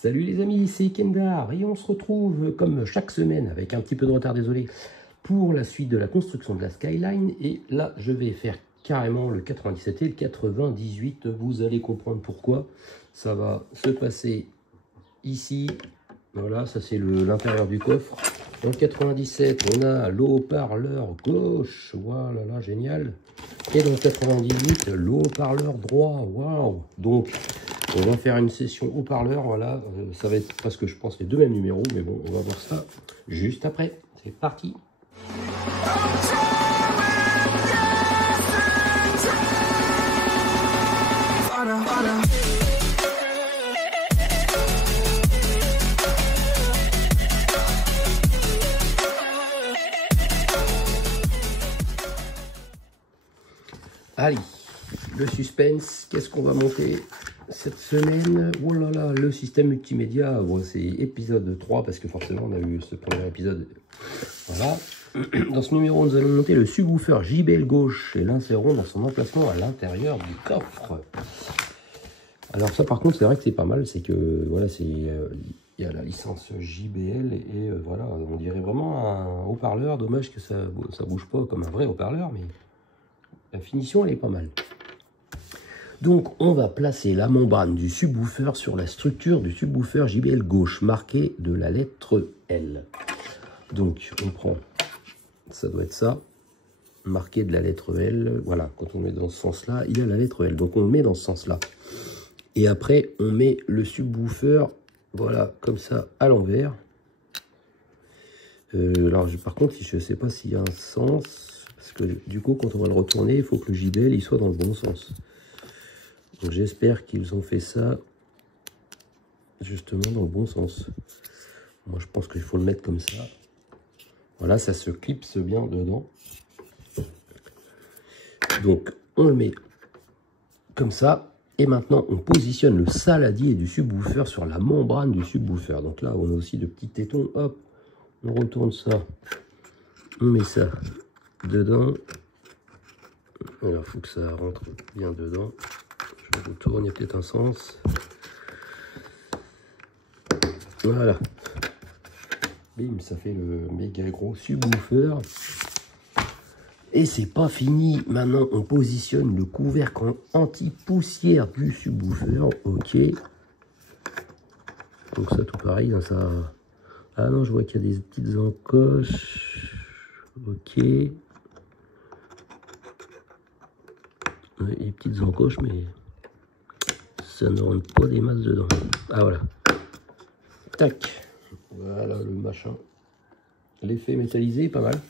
Salut les amis, c'est Kendar et on se retrouve comme chaque semaine avec un petit peu de retard, désolé, pour la suite de la construction de la Skyline. Et là, je vais faire carrément le 97 et le 98. Vous allez comprendre pourquoi. Ça va se passer ici. Voilà, ça c'est l'intérieur du coffre. Dans le 97, on a l'eau-parleur gauche. Voilà, là, génial. Et dans le 98, l'eau-parleur droit. Waouh! Donc, on va faire une session haut-parleur. Voilà, ça va être presque, je pense, les deux mêmes numéros. Mais bon, on va voir ça juste après. C'est parti! Allez, le suspense, qu'est-ce qu'on va monter cette semaine? Oh là là, le système multimédia, bon, c'est épisode 3 parce que forcément on a eu ce premier épisode. Voilà. Dans ce numéro, nous allons monter le subwoofer JBL gauche et l'insérons dans son emplacement à l'intérieur du coffre. Alors ça par contre, c'est vrai que c'est pas mal, c'est que voilà, il y a la licence JBL et voilà, on dirait vraiment un haut-parleur. Dommage que ça bouge pas comme un vrai haut-parleur, mais la finition elle est pas mal. Donc on va placer la membrane du subwoofer sur la structure du subwoofer JBL gauche marquée de la lettre L. Donc on prend, ça doit être ça, marqué de la lettre L. Voilà, quand on met dans ce sens là, il y a la lettre L, donc on le met dans ce sens là. Et après on met le subwoofer, voilà, comme ça à l'envers. Alors par contre, je ne sais pas s'il y a un sens. Parce que du coup, quand on va le retourner, il faut que le JBL il soit dans le bon sens. Donc j'espère qu'ils ont fait ça justement dans le bon sens. Moi, je pense qu'il faut le mettre comme ça. Voilà, ça se clipse bien dedans. Donc, on le met comme ça. Et maintenant, on positionne le saladier du subwoofer sur la membrane du subwoofer. Donc là, on a aussi de petits tétons. Hop, on retourne ça. On met ça dedans. Alors, il faut que ça rentre bien dedans. Je retourne, il y a peut-être un sens. Voilà. Bim, ça fait le méga gros subwoofer. Et c'est pas fini. Maintenant, on positionne le couvercle anti-poussière du subwoofer. Ok. Donc ça, tout pareil. Hein, ça... Ah non, je vois qu'il y a des petites encoches. Ok. Les petites encoches, mais ça ne rentre pas des masses dedans. Ah voilà. Tac. Voilà le machin. L'effet métallisé, pas mal.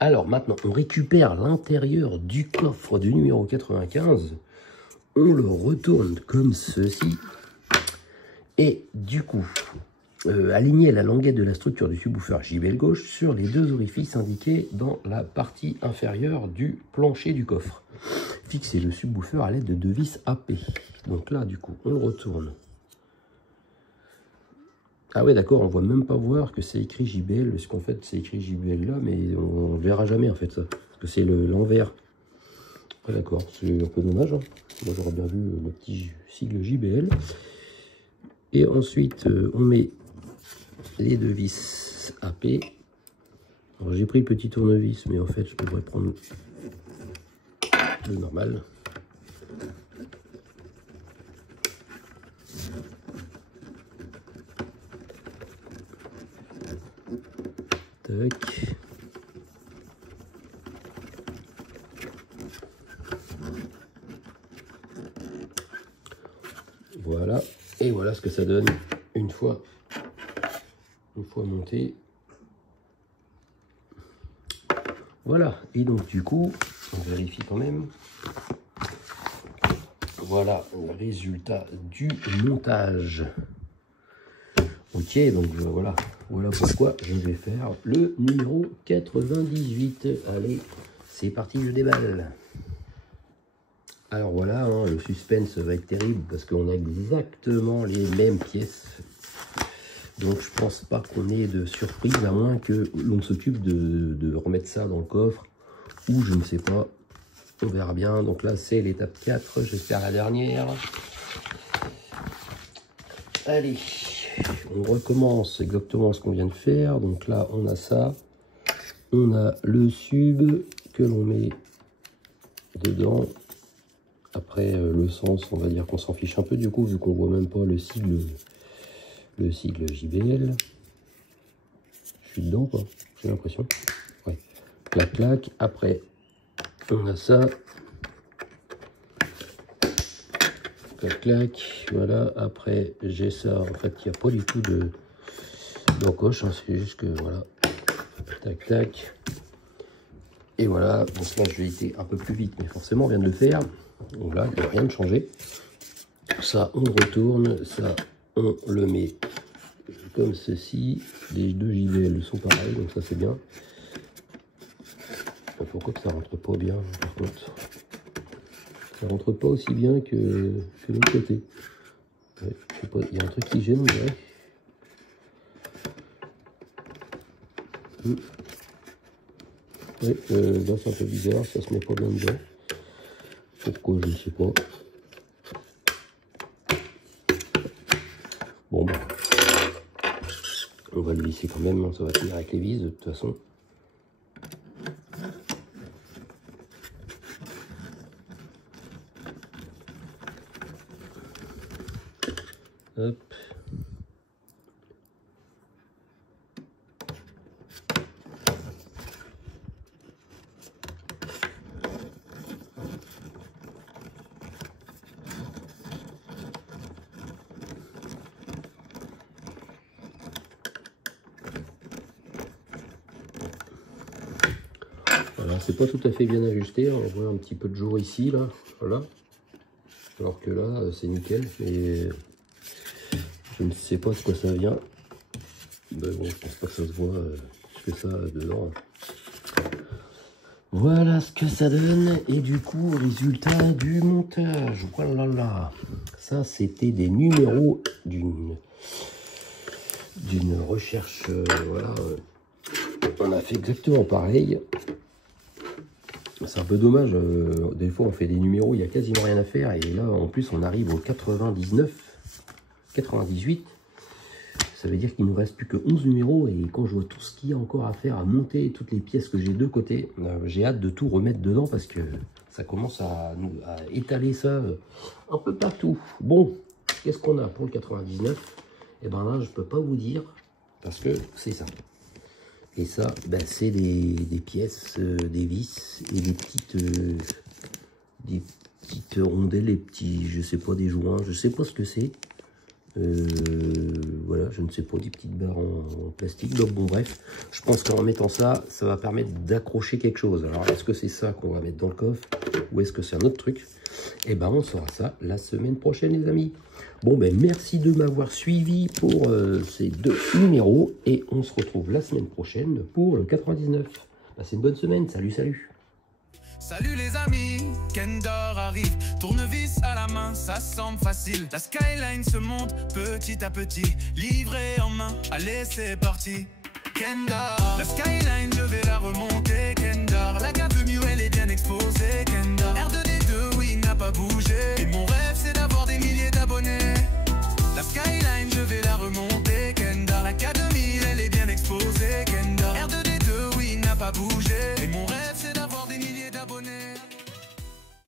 Alors maintenant, on récupère l'intérieur du coffre du numéro 95. On le retourne comme ceci. Et du coup, aligner la languette de la structure du subwoofer JBL gauche sur les deux orifices indiqués dans la partie inférieure du plancher du coffre. Fixer le subwoofer à l'aide de deux vis AP. Donc là, du coup, on le retourne. Ah ouais, d'accord, on ne va même pas voir que c'est écrit JBL, parce qu'en fait, c'est écrit JBL là, mais on ne verra jamais, en fait, ça. Parce que c'est l'envers. Ah d'accord, c'est un peu dommage. Hein. Moi, j'aurais bien vu le petit sigle JBL. Et ensuite, on met les deux vis AP. Alors, j'ai pris le petit tournevis, mais en fait, je devrais prendre le normal. Tac. Voilà. Et voilà ce que ça donne une fois monté. Voilà. Et donc du coup, on vérifie quand même. Voilà le résultat du montage. Ok, donc voilà pourquoi je vais faire le numéro 98. Allez, c'est parti, je déballe. Alors voilà, hein, le suspense va être terrible parce qu'on a exactement les mêmes pièces. Donc je pense pas qu'on ait de surprise, à moins que l'on s'occupe de remettre ça dans le coffre. Ou je ne sais pas, on verra bien. Donc là c'est l'étape 4, j'espère la dernière. Allez, on recommence exactement ce qu'on vient de faire. Donc là, on a ça. On a le sub que l'on met dedans. Après, le sens, on va dire qu'on s'en fiche un peu du coup, vu qu'on voit même pas le sigle JBL. Je suis dedans, quoi. J'ai l'impression. Ouais. Clac, clac. Après, on a ça. Clac, clac. Voilà. Après, j'ai ça. En fait, il n'y a pas du tout d'encoche. Hein. C'est juste que, voilà. Tac, tac. Et voilà. Donc là, je vais été un peu plus vite, mais forcément, on vient de le faire. Donc là, il n'y a rien de changé. Ça, on retourne. Ça, on le met comme ceci. Les deux JBL sont pareils, donc ça, c'est bien. Pourquoi que ça rentre pas bien, par contre? Ça rentre pas aussi bien que l'autre côté. Ouais, je sais pas, il y a un truc qui gêne, on dirait. Ouais, là c'est un peu bizarre, ça se met pas bien dedans. Pourquoi, je ne sais pas. Bon, bah, on va le visser quand même, ça va tenir avec les vis de toute façon. Hop. Voilà, c'est pas tout à fait bien ajusté, on voit un petit peu de jour ici, là, voilà. Alors que là, c'est nickel, mais je ne sais pas de quoi ça vient. Mais bon, je pense pas que ça se voit, je fais ça dedans. Voilà ce que ça donne, et du coup, résultat du montage, voilà. Ça, c'était des numéros d'une recherche, voilà. On a fait exactement pareil. C'est un peu dommage, des fois on fait des numéros, il n'y a quasiment rien à faire, et là en plus on arrive au 99, 98, ça veut dire qu'il ne nous reste plus que 11 numéros, et quand je vois tout ce qu'il y a encore à faire, à monter, toutes les pièces que j'ai de côté, j'ai hâte de tout remettre dedans, parce que ça commence à étaler ça un peu partout. Bon, qu'est-ce qu'on a pour le 99? Et ben là je peux pas vous dire, parce que c'est ça. Et ça, ben, c'est des pièces, des vis et des petites rondelles, les petits, je sais pas, des joints, je sais pas ce que c'est. Voilà, je ne sais pas, des petites barres en plastique. Donc bon, bref, je pense qu'en mettant ça, ça va permettre d'accrocher quelque chose. Alors, est-ce que c'est ça qu'on va mettre dans le coffre ou est-ce que c'est un autre truc? Eh ben, on saura ça la semaine prochaine, les amis. Bon, ben, merci de m'avoir suivi pour ces deux numéros et on se retrouve la semaine prochaine pour le 99. Passez une bonne semaine. Salut, salut. Salut les amis, Kendor arrive, tournevis à la main, ça semble facile. La skyline se monte petit à petit, livré en main, allez c'est parti. Kendor, la skyline je vais la remonter. Kendor, la gamme mieux elle est bien exposée. Kendor, R2D2 oui n'a pas bougé.